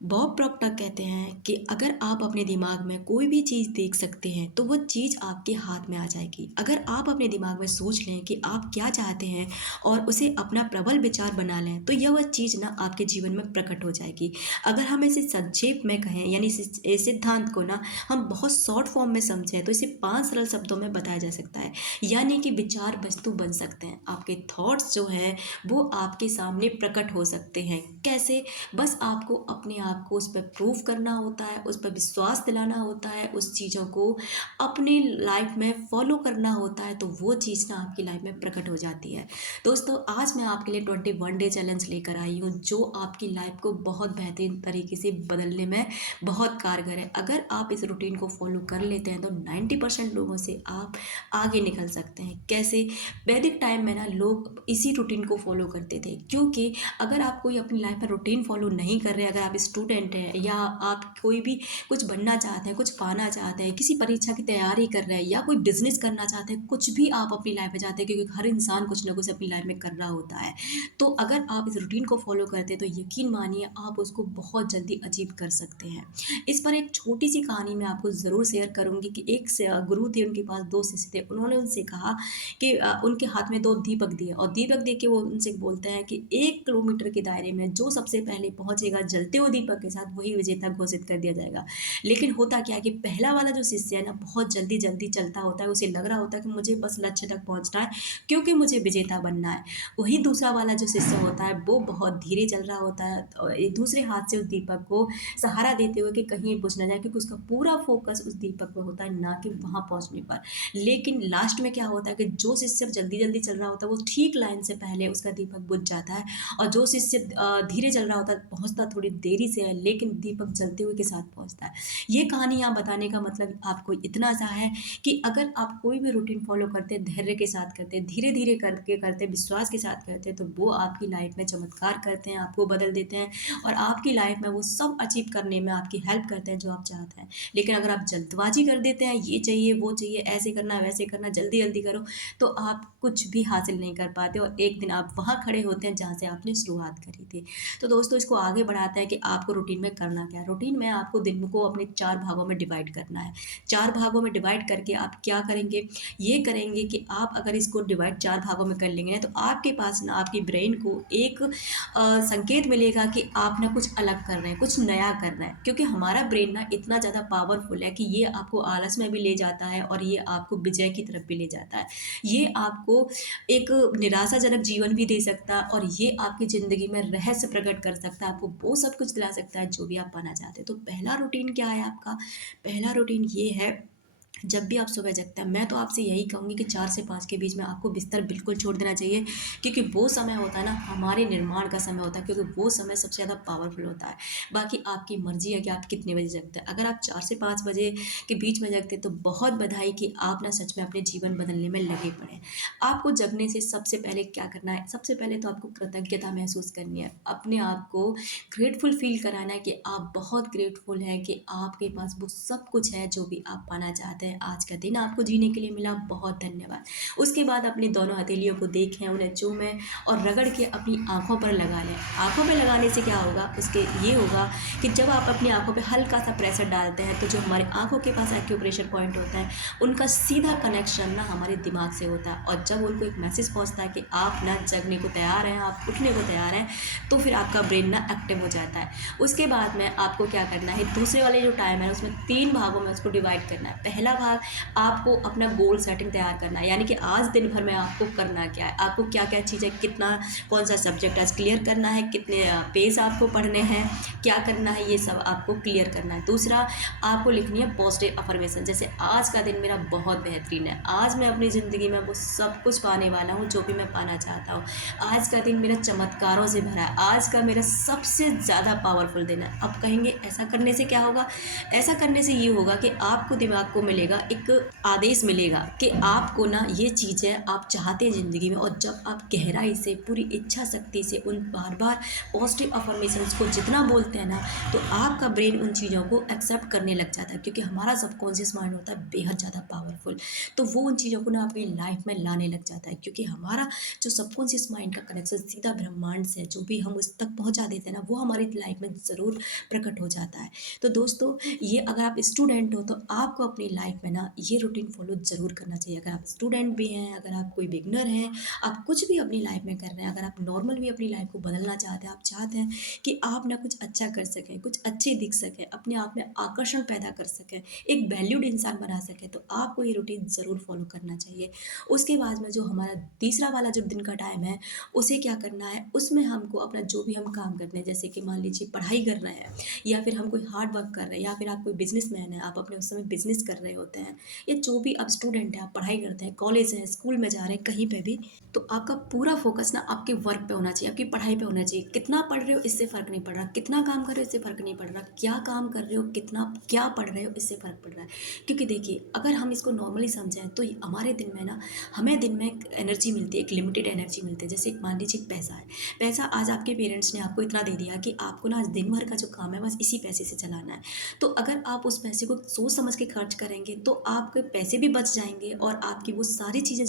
Bob Procter कहते हैं कि अगर आप अपने दिमाग में कोई भी चीज़ देख सकते हैं तो वो चीज़ आपके हाथ में आ जाएगी। अगर आप अपने दिमाग में सोच लें कि आप क्या चाहते हैं और उसे अपना प्रबल विचार बना लें तो यह वह चीज़ ना आपके जीवन में प्रकट हो जाएगी। अगर हम इसे संक्षेप में कहें यानी इस सिद्धांत को ना हम बहुत शॉर्ट फॉर्म में समझें तो इसे 5 सरल शब्दों में बताया जा सकता है। यानी कि विचार वस्तु बन सकते हैं। आपके थॉट्स जो है वो आपके सामने प्रकट हो सकते हैं। कैसे? बस आपको अपने आप को उस पर प्रूव करना होता है, उस पर विश्वास दिलाना होता है, उस चीज़ों को अपनी लाइफ में फॉलो करना होता है तो वो चीज़ ना आपकी लाइफ में प्रकट हो जाती है। दोस्तों, आज मैं आपके लिए 21 डे चैलेंज लेकर आई हूँ जो आपकी लाइफ को बहुत बेहतरीन तरीके से बदलने में बहुत कारगर है। अगर आप इस रूटीन को फॉलो कर लेते हैं तो 90% लोगों से आप आगे निकल सकते हैं। कैसे? वैदिक टाइम में ना लोग इसी रूटीन को फॉलो करते थे, क्योंकि अगर आप कोई अपनी लाइफ में रूटीन फॉलो नहीं कर रहे, अगर आप स्टूडेंट हैं या आप कोई भी कुछ बनना चाहते हैं, कुछ पाना चाहते हैं, किसी परीक्षा की तैयारी कर रहे हैं या कोई बिजनेस करना चाहते हैं, कुछ भी आप अपनी लाइफ में चाहते हैं, क्योंकि हर इंसान कुछ ना कुछ अपनी लाइफ में कर रहा होता है। तो अगर आप इस रूटीन को फॉलो करते हैं तो यकीन मानिए आप उसको बहुत जल्दी अचीव कर सकते हैं। इस पर एक छोटी सी कहानी मैं आपको ज़रूर शेयर करूंगी कि गुरु थे, उनके पास दो शिष्य थे। उन्होंने उनसे कहा कि उनके हाथ में दो दीपक दिए और दीपक दे के वो उनसे बोलते हैं कि 1 किलोमीटर के दायरे में जो सबसे पहले पहुंचेगा जलते हुए दीपक के साथ वही विजेता घोषित कर दिया जाएगा। लेकिन होता क्या है कि पहला वाला जो शिष्य है ना बहुत जल्दी जल्दी चलता होता है, उसे लग रहा होता है कि मुझे बस लक्ष्य तक पहुंचना है क्योंकि मुझे विजेता बनना है। वही दूसरा वाला जो शिष्य होता है वो बहुत धीरे चल रहा होता है और एक दूसरे हाथ से उस दीपक को सहारा देते हुए कि कहीं बुझ ना जाए, क्योंकि उसका पूरा फोकस उस दीपक पर होता है, ना कि वहां पहुंचने पर। लेकिन लास्ट में क्या होता है कि जो शिष्य जल्दी जल्दी चल रहा होता है वो ठीक लाइन से पहले उसका दीपक बुझ जाता है और जो शिष्य धीरे चल रहा होता है पहुंचता थोड़ी देरी से है लेकिन दीपक जलते हुए के साथ पहुंचता है। ये कहानी यहाँ बताने का मतलब आपको इतना सा है कि अगर आप कोई भी रूटीन फॉलो करते हैं, धैर्य के साथ करते हैं, धीरे धीरे करके करते हैं, विश्वास के साथ करते हैं तो वो आपकी लाइफ में चमत्कार करते हैं, आपको बदल देते हैं और आपकी लाइफ में वो सब अचीव करने में आपकी हेल्प करते हैं जो आप चाहते हैं। लेकिन अगर आप जल्दबाजी कर देते हैं, ये चाहिए वो चाहिए, ऐसे करना वैसे करना, जल्दी जल्दी करो, तो आप कुछ भी हासिल नहीं कर पाते और एक दिन आप वहाँ खड़े होते हैं जहाँ से आपने शुरुआत करी थी। तो दोस्तों, इसको आगे बढ़ाता है कि आपको रूटीन में करना क्या है। रूटीन में आपको दिन को अपने 4 भागों में डिवाइड करना है। 4 भागों में डिवाइड करके आप क्या करेंगे? ये करेंगे कि आप अगर इसको डिवाइड 4 भागों में कर लेंगे ना तो आपके पास ना आपकी ब्रेन को एक संकेत मिलेगा कि आप ना कुछ अलग कर रहे हैं, कुछ नया कर रहे हैं, क्योंकि हमारा ब्रेन ना इतना ज़्यादा पावरफुल है कि ये आपको आलस में भी ले जाता है और ये आपको विजय की तरफ भी ले जाता है। ये आपको एक निराशाजनक जीवन भी दे सकता है और ये आपकी ज़िंदगी में रहस्य प्रकट कर सकता है, आपको वो सब कुछ दिला सकता है जो भी आप पाना चाहते हैं। तो पहला रूटीन क्या है आपका? पहला रूटीन ये है, जब भी आप सुबह जगते हैं मैं तो आपसे यही कहूँगी कि 4 से 5 के बीच में आपको बिस्तर बिल्कुल छोड़ देना चाहिए, क्योंकि वो समय होता है ना हमारे निर्माण का समय होता है, क्योंकि वो समय सबसे ज़्यादा पावरफुल होता है। बाकी आपकी मर्जी है कि आप कितने बजे जगते हैं। अगर आप 4 से 5 बजे के बीच में जगते हैं तो बहुत बधाई कि आप ना सच में अपने जीवन बदलने में लगे पड़े हैं। आपको जगने से सबसे पहले क्या करना है? सबसे पहले तो आपको कृतज्ञता महसूस करनी है, अपने आप को ग्रेटफुल फील कराना है कि आप बहुत ग्रेटफुल हैं कि आपके पास वो सब कुछ है जो भी आप पाना चाहते हैं। आज का दिन आपको जीने के लिए मिला, बहुत धन्यवाद। उसके बाद अपनी दोनों हथेलियों को देखें, उन्हें चूमें और रगड़ के अपनी आँखों पर लगा लें। आँखों पे लगाने से क्या होगा? उसके ये होगा कि जब आप अपनी आँखों पे हल्का सा प्रेशर डालते हैं तो जो हमारी आँखों के पास एक्यूप्रेशर पॉइंट होता है उनका सीधा कनेक्शन ना हमारे दिमाग से होता है और जब उनको एक मैसेज पहुँचता है कि आप ना जगने को तैयार हैं, आप उठने को तैयार हैं, तो फिर आपका ब्रेन ना एक्टिव हो जाता है। उसके बाद में आपको क्या करना है, दूसरे वाले जो टाइम है उसमें 3 भागों में उसको डिवाइड करना है। पहला भाग, आपको अपना गोल सेटिंग तैयार करना है, यानी कि आज दिन भर में आपको करना क्या है, आपको क्या क्या चीज़ें, कितना कौन सा सब्जेक्ट आज क्लियर करना है, कितने पेज आपको पढ़ने हैं, क्या करना है, ये सब आपको क्लियर करना है। दूसरा, आपको लिखनी है पॉजिटिव अफर्मेशन, जैसे आज का दिन मेरा बहुत बेहतरीन है, आज मैं अपनी ज़िंदगी में वो सब कुछ पाने वाला हूँ जो भी मैं पाना चाहता हूँ, आज का दिन मेरा चमत्कारों से भरा है, आज का मेरा सबसे ज़्यादा पावरफुल दिन है। अब कहेंगे ऐसा करने से क्या होगा? ऐसा करने से ये होगा कि आपको दिमाग को मिलेगा मिलेगा, एक आदेश मिलेगा कि आपको ना ये चीज़ें आप चाहते हैं ज़िंदगी में, और जब आप गहराई से पूरी इच्छा शक्ति से उन बार-बार पॉजिटिव अफ़र्मेशंस को जितना बोलते हैं ना, तो आपका ब्रेन उन चीज़ों को एक्सेप्ट करने लग जाता है, क्योंकि हमारा सबकॉन्शियस माइंड होता है बेहद ज़्यादा पावरफुल। तो वो उन चीज़ों को ना अपनी लाइफ में लाने लग जाता है, क्योंकि हमारा जो सबकॉन्शियस माइंड का कनेक्शन सीधा ब्रह्मांड से जो भी हम उस तक पहुँचा देते हैं ना, वो हमारी लाइफ में ज़रूर प्रकट हो जाता है। तो दोस्तों, ये अगर आप स्टूडेंट हो तो आपको अपनी लाइफ में ना ये रूटीन फॉलो ज़रूर करना चाहिए। अगर आप स्टूडेंट भी हैं, अगर आप कोई बिगनर हैं, आप कुछ भी अपनी लाइफ में कर रहे हैं, अगर आप नॉर्मल भी अपनी लाइफ को बदलना चाहते हैं, आप चाहते हैं कि आप ना कुछ अच्छा कर सकें, कुछ अच्छे दिख सकें, अपने आप में आकर्षण पैदा कर सकें, एक वैल्यूड इंसान बना सकें, तो आपको ये रूटीन ज़रूर फॉलो करना चाहिए। उसके बाद में जो हमारा तीसरा वाला जो दिन का टाइम है, उसे क्या करना है, उसमें हमको अपना जो भी हम काम करते हैं, जैसे कि मान लीजिए पढ़ाई कर रहे हैं, या फिर हम कोई हार्ड वर्क कर रहे हैं, या फिर आप कोई बिजनेसमैन हैं, आप अपने उस समय बिजनेस कर रहे होते हैं, या जो भी आप स्टूडेंट हैं, आप पढ़ाई करते हैं, कॉलेज हैं, स्कूल में जा रहे हैं, कहीं पे भी, तो आपका पूरा फोकस ना आपके वर्क पे होना चाहिए, आपकी पढ़ाई पे होना चाहिए। कितना पढ़ रहे हो इससे फ़र्क नहीं पड़ रहा, कितना काम कर रहे हो इससे फ़र्क नहीं पड़ रहा, क्या काम कर रहे हो, कितना क्या पढ़ रहे हो, इससे फ़र्क पड़ रहा है। क्योंकि देखिए, अगर हम इसको नॉर्मली समझें तो हमारे दिन में ना, हमें दिन में एक एनर्जी मिलती है, एक लिमिटेड एनर्जी मिलती है। जैसे एक मान लीजिए एक पैसा है, पैसा आज आपके पेरेंट्स ने आपको इतना दे दिया कि आपको ना आज दिन भर का जो काम है बस इसी पैसे से चलाना है। तो अगर आप उस पैसे को सोच समझ के खर्च करेंगे तो आपके पैसे भी बच जाएँगे, और आपकी वो सारी चीज़ें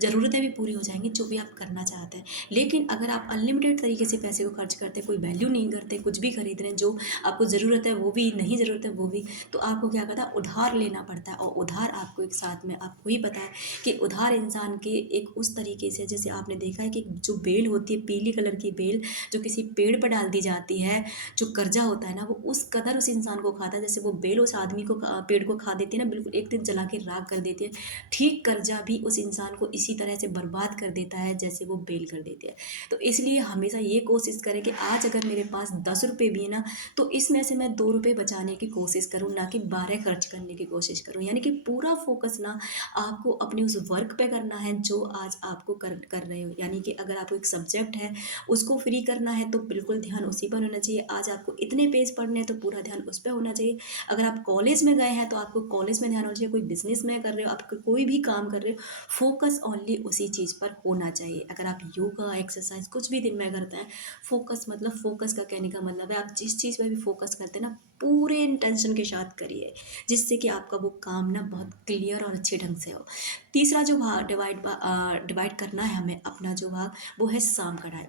ज़रूरतें भी पूरी हो जाएँगी जो भी आप करना चाहते हैं। लेकिन अगर आप अनलिमिटेड तरीके से पैसे को खर्च करते हैं, कोई वैल्यू नहीं करते, कुछ भी खरीद रहे हैं, जो आपको ज़रूरत है वो भी, नहीं ज़रूरत है वो भी, तो आपको क्या करता है, उधार लेना पड़ता है। और उधार आपको एक साथ में आपको ही पता है कि उधार इंसान के एक उस तरीके से, जैसे आपने देखा है कि जो बेल होती है, पीली कलर की बेल जो किसी पेड़ पर डाल दी जाती है, जो कर्जा होता है ना, वो उस कदर उस इंसान को खाता है, जैसे वो बेल उस आदमी को पेड़ को खा देती है ना, बिल्कुल एक दिन जला के राख कर देती है। ठीक कर्जा भी उस इंसान को इसी तरह से बर्बाद कर देता है जैसे वो बेल कर देती है। तो इसलिए हमेशा ये कोशिश करें कि आज अगर मेरे पास 10 रुपये भी है ना, तो इसमें से मैं 2 रुपये बचाने की कोशिश करूँ, ना कि 12 खर्च करने की कोशिश करूँ। यानी कि पूरा फोकस ना आपको अपने उस वर्क पे करना है जो आज आपको कर रहे हो। यानी कि अगर आपको एक सब्जेक्ट है, उसको फ्री करना है, तो बिल्कुल ध्यान उसी पर होना चाहिए। आज आपको इतने पेज पढ़ने हैं तो पूरा ध्यान उस पे होना चाहिए। अगर आप कॉलेज में गए हैं तो आपको कॉलेज में ध्यान होना चाहिए। कोई बिजनेस में कर रहे हो, आप कोई भी काम कर रहे हो, फोकस ओनली उसी चीज़ पर होना चाहिए। अगर आप योगा, एक्सरसाइज कुछ भी दिन में करते हैं, फोकस मतलब, फोकस का कहने का मतलब है आप जिस चीज़ में भी फोकस करते हैं ना, पूरे इंटेंशन के साथ करिए, जिससे कि आपका वो काम ना बहुत क्लियर और अच्छे ढंग से हो। तीसरा जो भाग डिवाइड करना है हमें अपना जो भाग, वो है शाम का टाइम।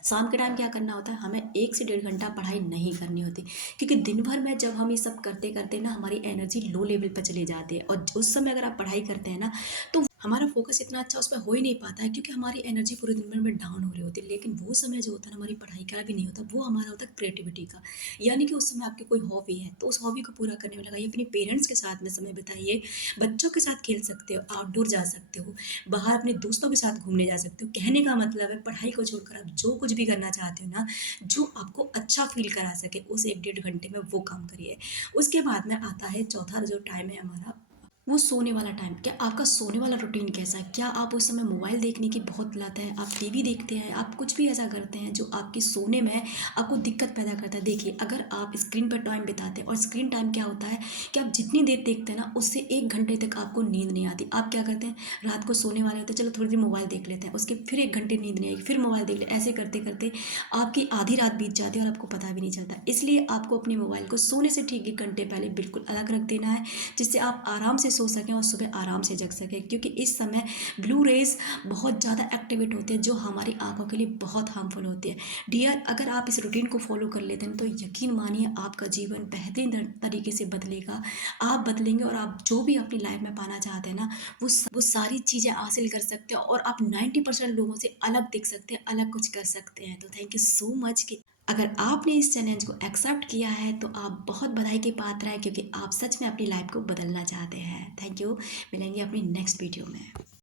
शाम के टाइम क्या करना होता है, हमें 1 से 1.5 घंटा पढ़ाई नहीं करनी होती, क्योंकि दिन भर में जब हम ये सब करते करते ना हमारी एनर्जी लो लेवल पर चली जाती है, और उस समय अगर आप पढ़ाई करते हैं ना, तो हमारा फोकस इतना अच्छा उस पर हो ही नहीं पाता है, क्योंकि हमारी एनर्जी पूरे दिन भर में डाउन हो रही होती है। लेकिन वो समय जो होता है ना, हमारी पढ़ाई का भी नहीं होता, वो हमारा होता है क्रिएटिविटी का। यानी कि उस समय आपकी कोई हॉबी है तो उस हॉबी को पूरा करने में लगाइए, अपने पेरेंट्स के साथ में समय बिताइए, बच्चों के साथ खेल सकते हो, आउटडोर जा सकते हो, बाहर अपने दोस्तों के साथ घूमने जा सकते हो। कहने का मतलब है, पढ़ाई को छोड़कर आप जो कुछ भी करना चाहते हो ना, जो आपको अच्छा फील करा सके, उस 1 डेढ़ घंटे में वो काम करिए। उसके बाद में आता है चौथा जो टाइम है हमारा, वो सोने वाला टाइम। क्या आपका सोने वाला रूटीन कैसा है? क्या आप उस समय मोबाइल देखने की बहुत लत है, आप टीवी देखते हैं, आप कुछ भी ऐसा करते हैं जो आपके सोने में आपको दिक्कत पैदा करता है? देखिए, अगर आप स्क्रीन पर टाइम बिताते हैं, और स्क्रीन टाइम क्या होता है कि आप जितनी देर देखते हैं ना, उससे 1 घंटे तक आपको नींद नहीं आती। आप क्या करते हैं, रात को सोने वाले होते हैं, चलो थोड़ी देर मोबाइल देख लेते हैं, उसके फिर 1 घंटे नींद नहीं आएगी, फिर मोबाइल देख ले, ऐसे करते करते आपकी आधी रात बीत जाती है और आपको पता भी नहीं चलता। इसलिए आपको अपने मोबाइल को सोने से ठीक 1 घंटे पहले बिल्कुल अलग रख देना है, जिससे आप आराम से सो सकें और सुबह आराम से जग सकें, क्योंकि इस समय ब्लू रेज बहुत ज़्यादा एक्टिवेट होते हैं, जो हमारी आंखों के लिए बहुत हार्मफुल होती है। डियर, अगर आप इस रूटीन को फॉलो कर लेते हैं तो यकीन मानिए आपका जीवन बेहतरीन तरीके से बदलेगा। आप बदलेंगे, और आप जो भी अपनी लाइफ में पाना चाहते हैं ना, वो सारी चीज़ें हासिल कर सकते हैं, और आप 90% लोगों से अलग दिख सकते हैं, अलग कुछ कर सकते हैं। तो थैंक यू सो मच कि अगर आपने इस चैलेंज को एक्सेप्ट किया है तो आप बहुत बधाई के पात्र हैं, क्योंकि आप सच में अपनी लाइफ को बदलना चाहते हैं। Thank you. मिलेंगे अपनी नेक्स्ट वीडियो में।